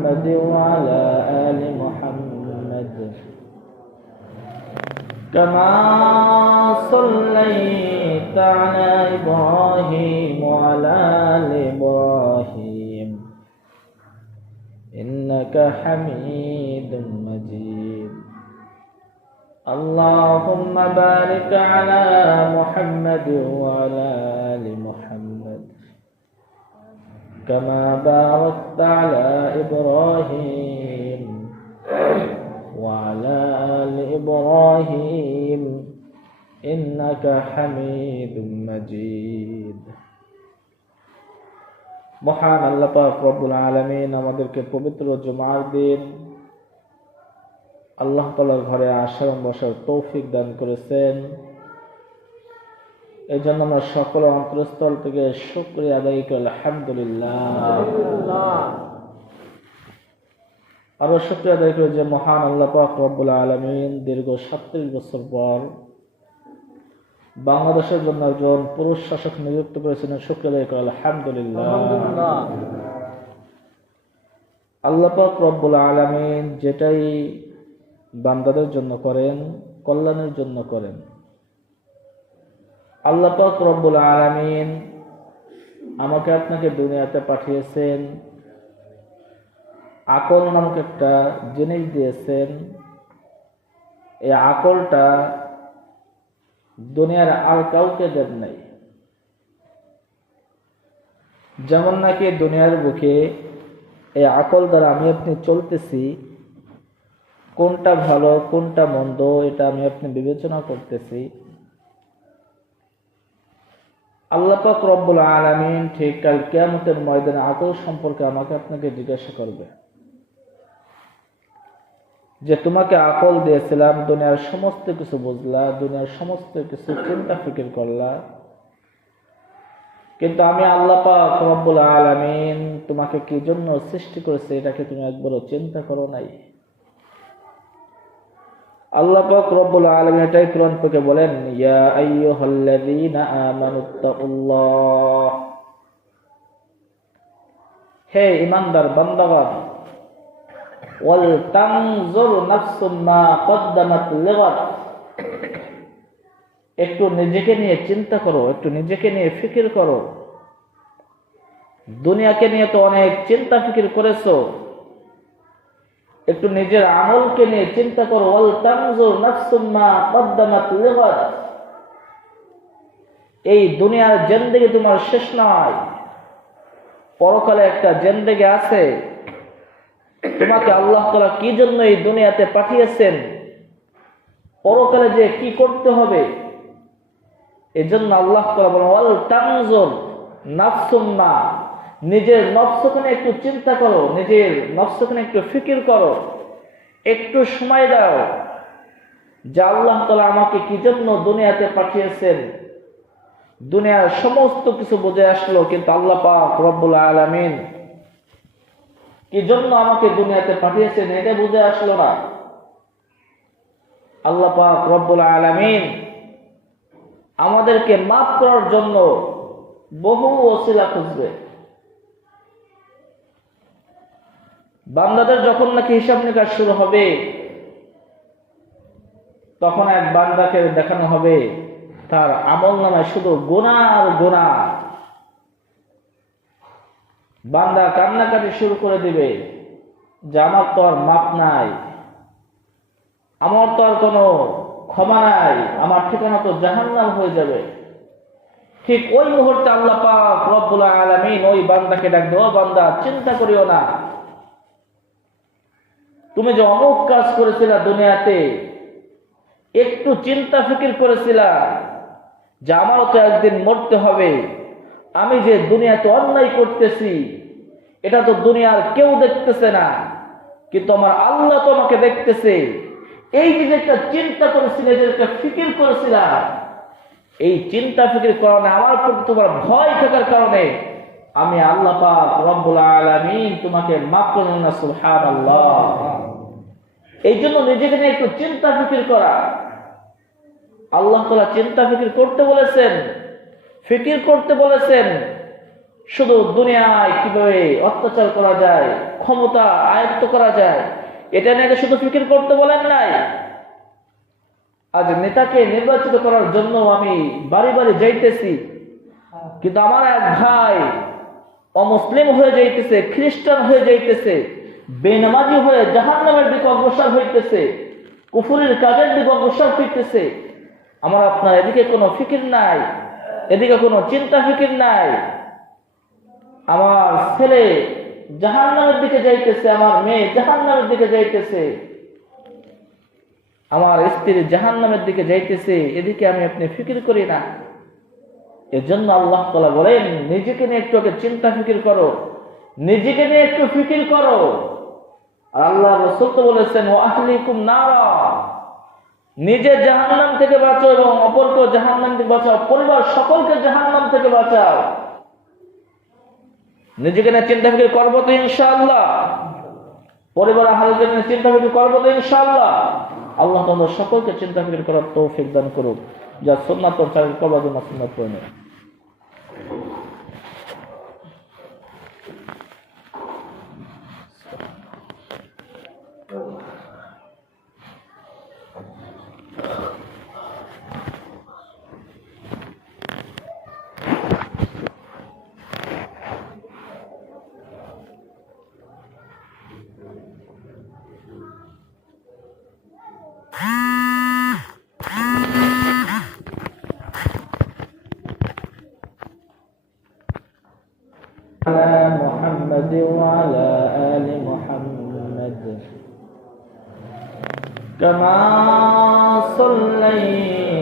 محمد وعلى آل محمد كما صليت على إبراهيم وعلى آل إبراهيم إنك حميد مجيد اللهم بارك على محمد وعلى آل محمد كما باركت على إبراهيم وعلى آل إبراهيم إنك حميد مجيد মহান আল্লাহ পাক রব্বুল আলামিন আমাদেরকে পবিত্র জুমার দিন আল্লাহ তাআলার ঘরে আসার এবং বসার তৌফিক দান করেছেন। এই জন্য আমরা সকল অন্তরস্থল থেকে শুকরিয়া আদায় করি আলহামদুলিল্লাহ। আরো শুকরিয়া আদায় করি যে মহান আল্লাহ পাক রব্বুল আলামিন দীর্ঘ 37 বছর পর বাংলাদেশের জন্য একজন পুরুষ শাসক নিযুক্ত করেছেন। শুকরিয়া আদায় করি আলহামদুলিল্লাহ। আল্লাহ পাক রব্বুল আলামিন যেটাই বান্দাদের জন্য করেন কল্যাণের জন্য করেন। আল্লাহ পাক রব্বুল আলামিন আমাকে আপনাকে দুনিয়াতে পাঠিয়েছেন, আকল নামক একটা জিনিস দিয়েছেন। এই আকলটা দুনিয়ার আর কাউকে দেন নাই। যেমন নাকি দুনিয়ার বুকে এই আকল দ্বারা আমি আপনি চলতেছি, কোনটা ভালো কোনটা মন্দ এটা আমি আপনি বিবেচনা করতেছি। আল্লাহ পাক রব্বুল আলামিন ঠিক কাল কিয়ামতের ময়দানে আকল সম্পর্কে আমাকে আপনাকে জিজ্ঞাসা করবে যে তোমাকে আকল দিয়েছিলাম, দুনিয়ার সমস্ত কিছু বুঝলা, দুনিয়ার সমস্ত কিছু চিন্তা ফিকির করলা, কিন্তু আমি আল্লাহ পাক রব্বুল আলামিন তোমাকে কি জন্য সৃষ্টি করেছে এটাকে তুমি একবারও চিন্তা করো নাই। আল্লাহ পাক রব্বুল আলামিন এটাই কোরআন থেকে বলেন, ইয়া আইয়ুহাল্লাযীনা আমানুত্তাকুল্লাহ, হে ঈমানদার বান্দাগণ, ওয়াল তানজুর নাফসুম মা কদ্দামাত লিগাদ, একটু নিজেকে নিয়ে চিন্তা করো, একটু নিজেকে নিয়ে ফিকির করো। দুনিয়াকে নিয়ে তো অনেক চিন্তা ফিকির করেছো, একটু নিজের আমলকে নিয়ে চিন্তা করো। ওয়াল তানজুর নাফসুম মা কদ্দামাত লিগাদ, এই দুনিয়ার জিন্দেগি তোমার শেষ নয়, পরকালে একটা জিন্দেগি আছে। তোমাকে আল্লাহ তাআলা কি জন্য এই দুনিয়াতে পাঠিয়েছেন, পরকালে যে কি করতে হবে, এজন্য আল্লাহ তাআলা বলেন ওয়াল তানজুর নাফসুম মা, নিজের নফসকে একটু চিন্তা করো, নিজের নফসকে একটু ফিকির করো, একটু সময় দাও যে আল্লাহ তাআলা আমাকে কি জন্য দুনিয়াতে পাঠিয়েছেন। দুনিয়ার সমস্ত কিছু বুঝে আসলো, কিন্তু আল্লাহ পাক রব্বুল আলামিন কি জন্য আমাকে দুনিয়াতে পাঠিয়েছেন এটা বুঝে আসলো না। আল্লাহ পাক রব্বুল আলামিন আমাদেরকে মাফ করার জন্য বহু ওসিলা খুঁজবে। বান্দাদের যখন নাকি হিসাব নিকাশ শুরু হবে, তখন এক বান্দাকে দেখানো হবে তার আমল নামায় শুধু গুনাহ আর গুনাহ। বান্দা কান্নাকাটি শুরু করে দিবে যে আমার তো আর মাপ নাই, আমার তো আর কোনো ক্ষমা নাই, আমার ঠিকানা তো জাহান্নাম হয়ে যাবে। ঠিক ওই মুহূর্তে আল্লাহ পাক রব্বুল আলামিন ওই বান্দাকে ডাকবে, ও বান্দা চিন্তা করিও না, তুমি যে অমুক কাজ করেছিলা দুনিয়াতে, একটু চিন্তা ফিকির করেছিলা যে আমারও তো একদিন মরতে হবে, আমি যে দুনিয়াতে অন্যায় করতেছি এটা তো দুনিয়ার কেউ দেখতেছে না, কিন্তু আমার আল্লাহ তো আমাকে দেখতেছে। এই যে একটা চিন্তা করেছিলে, যে একটা ফিকির করেছিলা, এই চিন্তা ফিকির কারণে আমার প্রতি তোমার ভয় থাকার কারণে আমি আল্লাহ পাক রব্বুল আলামিন তোমাকে মাফ করলেন না। সুবহানাল্লাহ। এই জন্য নিজেকে নিয়ে একটু চিন্তা ফিকির করা। আল্লাহ তাআলা চিন্তা ফিকির করতে বলেছেন, ফিকির করতে বলেছেন। শুধু দুনিয়ায় কিভাবে অত্যাচার করা যায়, ক্ষমতা আয়ত্ত করা যায়, এটা নিয়ে শুধু ফিকির করতে বলেন নাই। আজ নেতাকে নির্বাচিত করার জন্য আমি বাড়ি বাড়ি যাইতেছি, কিন্তু আমার এক ভাই অমুসলিম হয়ে যাইতেছে, খ্রিস্টান হয়ে যাইতেছে, বেনামাজি হয়ে জাহান্নামের দিকে অগ্রসর হইতেছে, কুফুরের কাজের দিকে অগ্রসর হইতেছে। আমার আপনার এদিকে কোনো ফিকির নাই, এদিকে কোনো চিন্তা ফিকির নাই। আমার ছেলে জাহান্নামের দিকে যাইতেছে, আমার মেয়ে জাহান্নামের দিকে যাইতেছে, আমার স্ত্রী জাহান্নামের দিকে যাইতেছে, এদিকে আমি আপনি ফিকির করি না। এজন্য আল্লাহ তাআলা বলেন, নিজেকে নিয়ে একটু চিন্তা ফিকির করো, নিজেকে নিয়ে একটু ফিকির করো। আর আল্লাহ রাসূল তো বলেছেন, ওয়া আহলিকুম নারা, নিজে জাহান্নাম থেকে বাঁচো এবং অপরকে জাহান্নাম থেকে বাঁচাও, পরিবার সকলকে জাহান্নাম থেকে বাঁচাও। নিজেকে নিয়ে চিন্তা ফিকির করবো তো ইনশাআল্লাহ, পরিবার আহলকে নিয়ে চিন্তা ফিকির করবো তো ইনশাআল্লাহ। আল্লাহ তোমাদের সকলকে চিন্তা ফিকির করার তৌফিক দান করুক, যা সুন্নাত প্রচার করবার জন্য সুন্নাত করে নেয়। على محمد وعلى آل محمد كما صليت